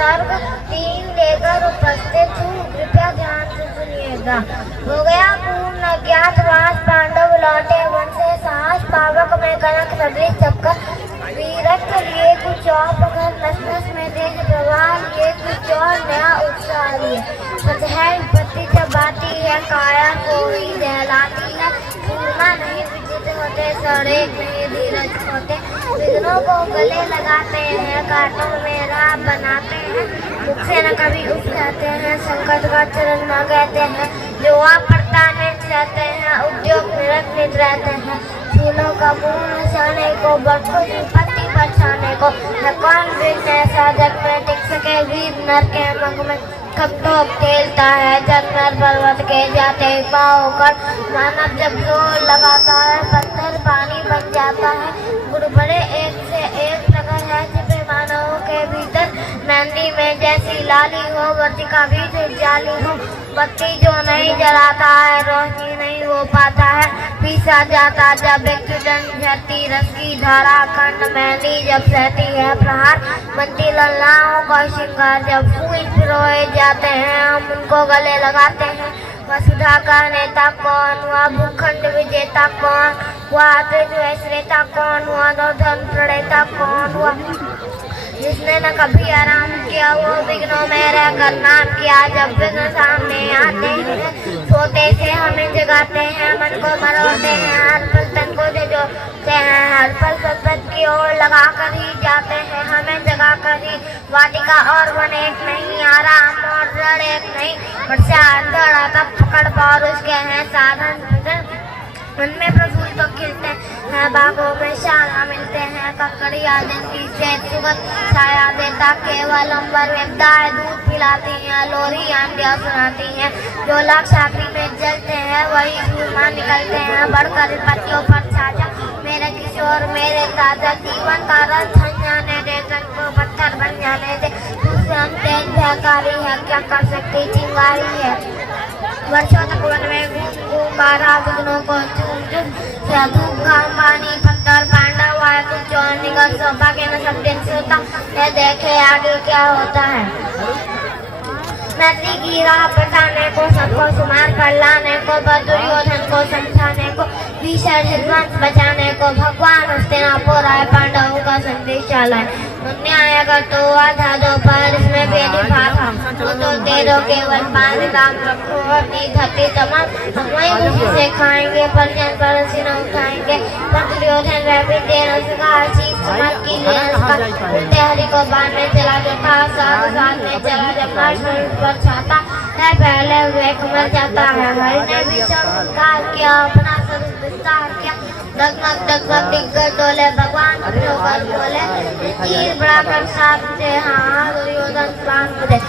सर्ग 3 लेकर उपस्थित हूँ, कृपया ध्यान से सुनिएगा। हो गया पूर्ण अज्ञातवास, पांडव लौटे वन से साहस, पावक में कनक सदृश चक्कर, वीरत्व लिए कुछ और पकड़, नस में तेज प्रवाह लिए कुछ और नया उत्साह लिए। है विपत्ति जब आती है, काया कोई दहलाती है, पूर्णा नहीं विजित होते, सड़े नहीं धीरज होते, विघ्नों को गले लगाते हैं, कांटों में राह बनाते हैं, मुख से न कभी उठ जाते हैं, संकट का चरण न कहते हैं, जो आप पड़ता नहीं चाहते हैं, उद्योग निरंकित रहते हैं, फूलों का मुंह नचाने को, बरसों की पत्ती बरसाने को, न कौन विघ्न ऐसा जग में टिक सके, वीर नर के मग में कब तो खेलता है, जब नर पर्वत के जाते पाँव कर, मानव जब जोर लगाता है, पत्थर पानी बन जाता है, गुरु बड़े एक से एक नगर है, छिपे मानवों के भीतर, मेहंदी में जैसी लाली हो, वर्तिका भी जो जाली हो, बत्ती जो नहीं जलाता है, रोशनी नहीं हो पाता है, पीसा जाता जब एक किरण झरती रस की धारा, खंड मेहंदी जब सहती है प्रहार, बनती लल्लाओं का श्रृंगार, जब फूल पिरोए जाते हैं, हम उनको गले लगाते हैं। वसुधा का नेता कौन हुआ, भूखंड विजेता कौन हुआ, त्रिश्रेता कौन हुआ, धन प्रणेता कौन हुआ, जिसने न कभी आराम किया, वो विघ्नों में रहकर नाम किया, जब विघ्न सामने आते हैं, सोते से हमें जगाते हैं, मन को मरोड़ते हैं, हर पल तन को जोड़ते हैं, हर पल सतपथ की ओर लगा कर ही जाते हैं, हमें जगा कर ही, वाटिका और वन एक नहीं, आराम और रण एक नहीं, वर्षा अंधड़ा तब पकड़ पार उसके हैं साधन, उनमें प्रभु तो खिलते हैं, बागों में शाला मिलते हैं, ककड़िया दिन की सेज सुगंध छाया देता, केवल अंबर में दाएं दूध पिलाती हैं, लोरी आंटियां सुनाती हैं, जो लाख साकरी में जलते हैं, वही धूमां निकलते हैं, बढ़कर पत्तियों पर छाजा, मेरे किशोर मेरे ताजा, जीवन का रस छन जाने दे, तन को पत्थर बन जाने दे, दूसरा तेज भयकारी है, क्या कर सकती चिंगारी है, वर्षों तक वन में बारह विघ्नों को धूप घाम पानी पत्थर पांडव आए कुछ और निकल सौभाग्य न सब दिन से होता है, देखे आगे क्या होता है। मैत्री की राह बताने को, सबको सुमार पर लाने को, दुर्योधन को समझाने को, भीषण ध्वंस बचाने को, भगवान हस्तिनापुर आए पांडवों का संदेश लाए, न्याय अगर तो आधा दो पर इसमें भेदभाव था, तो तेरो केवल पानी काम रखो, अपनी धरती तमाम हम वही खुशी से खाएंगे, पर जन पर सीना उठाएंगे, पर दुर्योधन वह भी देना सका, शीश मत की लेना सका, हरि को बाण में चला जो था, साथ में चला जब पर छाता है, पहले हुए मर जाता है, हरि ने भी चमत्कार किया, अपना स्वरूप विस्तार किया, डगमग डगमग दिग्गज डोले, भगवान होकर बोले, तीर बड़ा कर सामने, हाँ दुर्योधन बाण मुझे,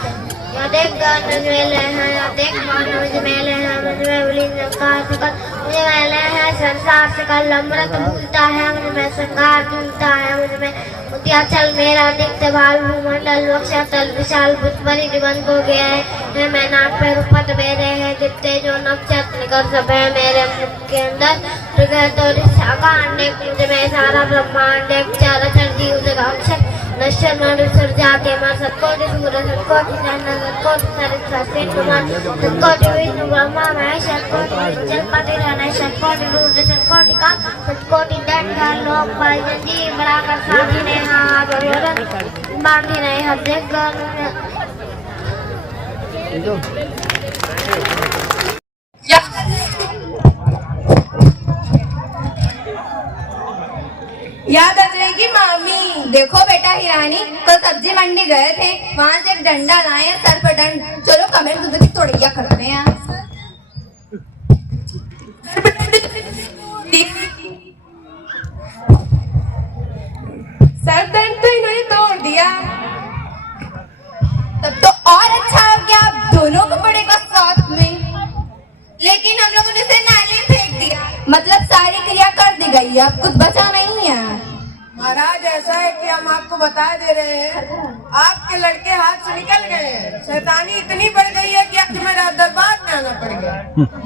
या देख गण मेले हैं, या देख मान मुझे मेले हैं, मुझे विलीन संकार सकल, मुझे मेले हैं संसार सकल, अमृत भूलता है, मुझे संगार झूलता है, मुझे चल मेरा दिखते भाल भूमंडल वक्षा तल विशाल भुजबरी जीवन को गया है, मैं नाक पे रूपत मेरे है, दिखते जो नक्षत्र निकल सब है मेरे मुख के अंदर, हृदय तो रिश्ता अंडे मुझे में सारा ब्रह्मांड एक चार अक्षर जीव जगह अक्षर नश्वर मनुष्य जाके मार सतकोटि सूर्य सतकोटि चंद्र सतकोटि सरिता सिंह कुमार सतकोटि विष्णु ब्रह्मा महेश सतकोटि जलपति रहने सतकोटि रुद्र सतकोटि का सतकोटि दंड लोक पाल जीव बराकर साथी ने हाँ दुर्योधन बांधी नहीं हर देख याद आ जाएगी मामी। देखो बेटा हिरानी, कल सब्जी मंडी गए थे, वहाँ से एक डंडा लाए, सर पर दंड, चलो कमेर दूध की तोड़िया करते हैं। सर दंड तो इन्होंने तोड़ दिया, तब तो और अच्छा हो गया, आप दोनों को पड़ेगा साथ में, लेकिन हम लोगों ने इसे नाले में फेंक दिया, मतलब सारी क्रिया कर दी गई है, अब कुछ बचा नहीं है। महाराज ऐसा है कि हम आपको बता दे रहे हैं, आपके लड़के हाथ से निकल गए हैं, शैतानी इतनी बढ़ गई है कि आज हमें दरबार में आना पड़ गया,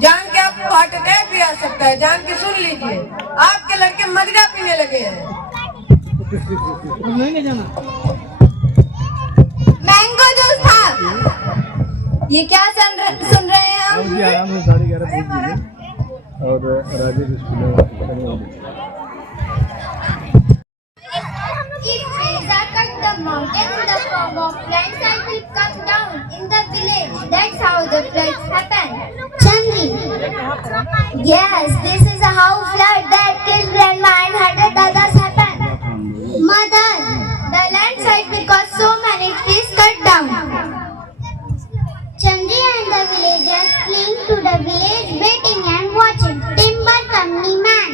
जान के आपको हार्ट अटैक भी आ सकता है, जान के सुन लीजिए, आपके लड़के मदिरा पीने लगे हैं। मैंगो ये क्या सुन रहे हैं हम? जी आराम से 11:30 पूछ लीजिए और Rajesh school If trees are cut, the mountain in the form of landslide will come down in the village. That's how the floods happen. Chandri. Yes, this is how flood that killed grandma and 100 others happen. Mother. The landslide because so many trees cut down. Chandri and the villagers cling to the village waiting and watching. Timber company man.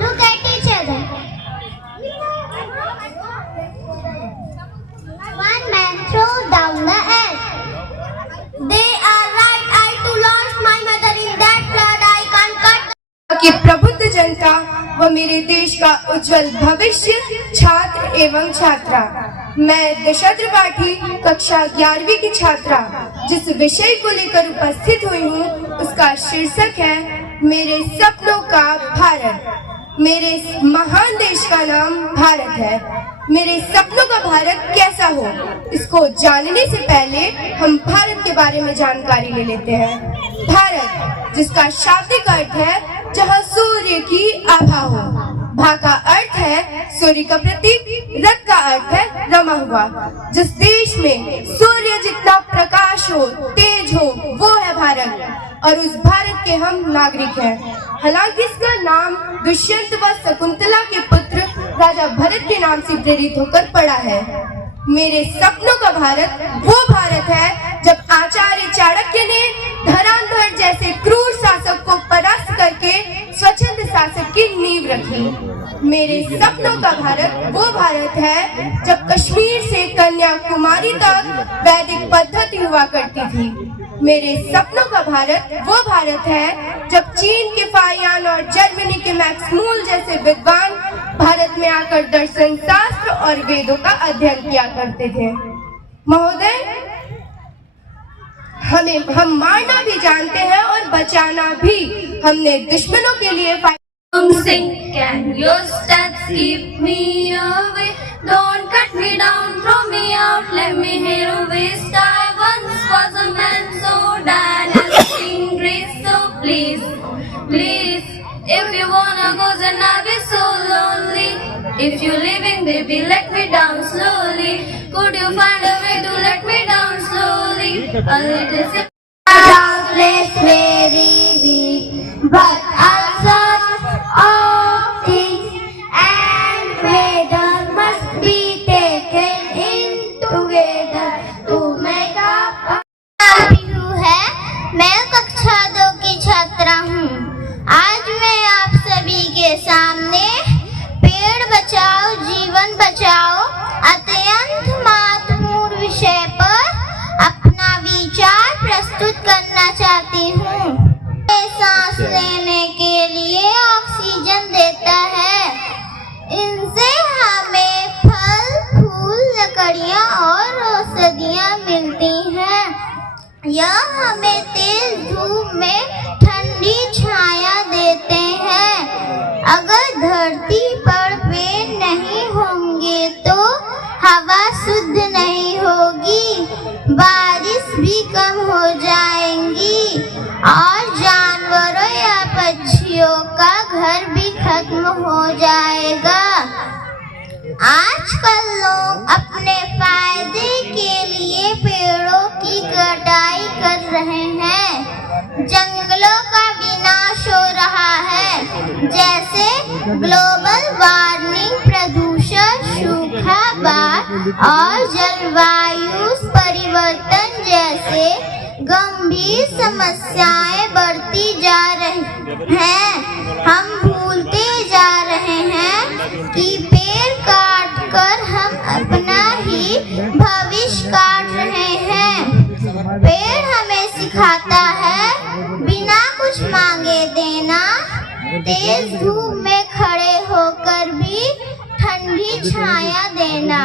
Look at each other. One man threw down the egg. They are right. I too lost my mother in that flood. I can't cut. कि प्रबुद्ध जनता व मेरे देश का उज्जवल भविष्य छात्र एवं छात्रा। मैं दशा त्रिपाठी कक्षा 11वीं की छात्रा जिस विषय को लेकर उपस्थित हुई हूँ उसका शीर्षक है मेरे सपनों का भारत। मेरे महान देश का नाम भारत है। मेरे सपनों का भारत कैसा हो इसको जानने से पहले हम भारत के बारे में जानकारी ले लेते हैं। भारत जिसका शाब्दिक अर्थ है जहाँ सूर्य की आभा हो। भा का अर्थ है सूर्य का प्रतीक, रथ का अर्थ है रमा हुआ। जिस देश में सूर्य जितना प्रकाश हो, तेज हो, वो है भारत और उस भारत के हम नागरिक हैं। हालांकि इसका नाम दुष्यंत व शकुंतला के पुत्र राजा भरत के नाम से प्रेरित होकर पड़ा है। मेरे सपनों का भारत वो भारत है जब आचार्य चाणक्य ने धरांधर जैसे क्रूर शासक को परास्त करके स्वच्छंद शासक की नींव रखी। मेरे सपनों का भारत वो भारत है जब कश्मीर से कन्याकुमारी तक वैदिक पद्धति हुआ करती थी। मेरे सपनों का भारत वो भारत है जब चीन के फाहियान और जर्मनी के मैक्स मूल जैसे विद्वान भारत में आकर दर्शन शास्त्र और वेदों का अध्ययन किया करते थे। महोदय, हम मारना भी जानते हैं और बचाना भी। हमने दुश्मनों के लिए Can your steps keep me away? Don't cut me down, throw me out, let me hear a waste. I once was a man so dynasty grace, so please, please, if you wanna go then I'll be so lonely. If you're leaving, baby, let me down slowly. Could you find a way to let me down slowly? A little sip. Doubtless very weak, but also all things and weather must be taken in together to make up. Bihu है, मैं कक्षा 2 की छात्रा हूँ। आज मैं आप सभी के सामने पेड़ बचाओ जीवन बचाओ अत्यंत महत्वपूर्ण विषय पर अपना विचार प्रस्तुत करना चाहती हूँ। सांस लेने के लिए ऑक्सीजन देता है। इनसे हमें फल फूल लकड़ियाँ और औषधियाँ मिलती हैं। यह हमें तेज धूप में ठंडी छाया देते हैं। अगर धरती पर पेड़ नहीं होंगे तो हवा शुद्ध नहीं होगी, बारिश भी कम हो जाएंगी और जानवरों या पक्षियों का घर भी खत्म हो जाएगा। आजकल लोग अपने फायदे के लिए पेड़ों की कटाई कर रहे हैं। जंगलों का विनाश हो रहा है, जैसे ग्लोबल वार्मिंग, प्रदूषण, सूखा, बाढ़ और जलवायु परिवर्तन जैसे गंभीर समस्याएं बढ़ती जा रही हैं। हम भूलते जा रहे हैं कि पेड़ काटकर हम अपना ही भविष्य काट रहे हैं। पेड़ हमें सिखाता है बिना कुछ मांगे देना, तेज धूप में खड़े होकर भी ठंडी छाया देना।